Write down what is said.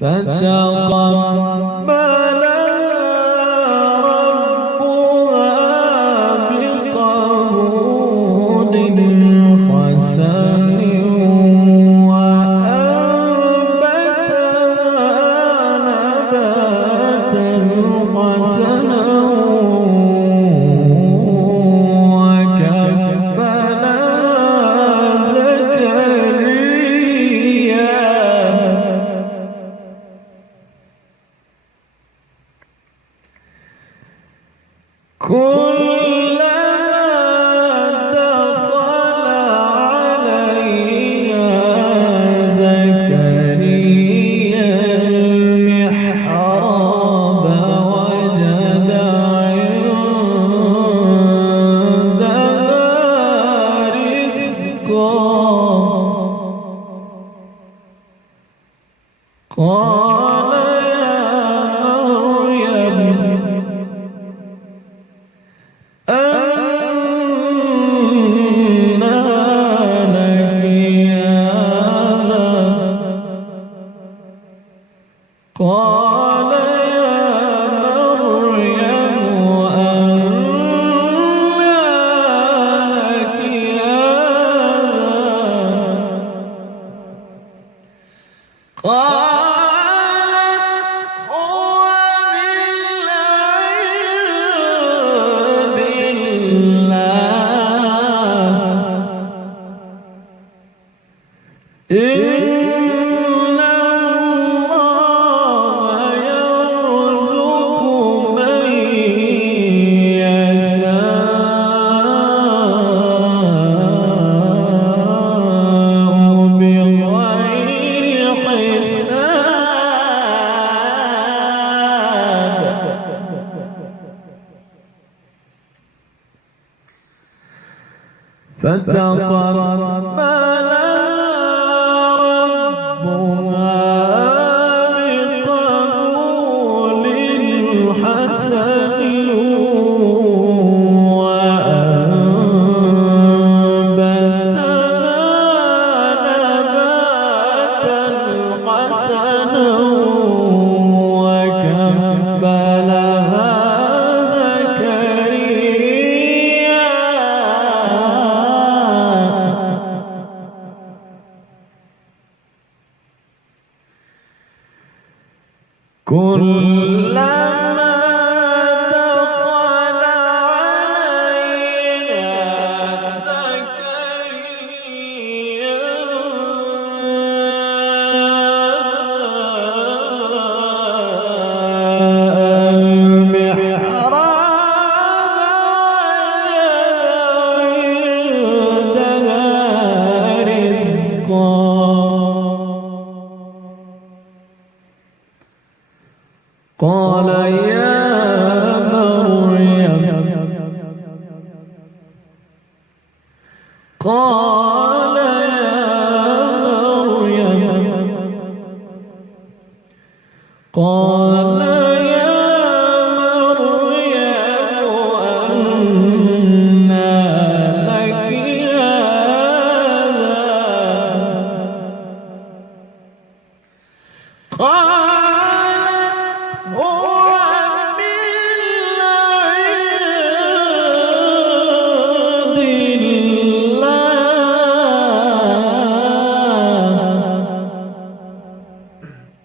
فتقبلها ربها بقبول حسن وأنبتها نباتا حسنا كلما دخل عليها زكريا المحراب وجد عندها رزقا قال يا مريم أنى لك هذا قال يا مريم أنى لك هذا قالت هو من عند إن الله يرزق من يشاء بغير حساب فتقبلها ربها بقبول حسن وأنبتها نباتا حسنا وكفلها زكريا كلما دخل عليها زكريا المحراب وجد عندها رزقا قال يا مريم قال يا مريم قال يا مريم أنى لك هذا قال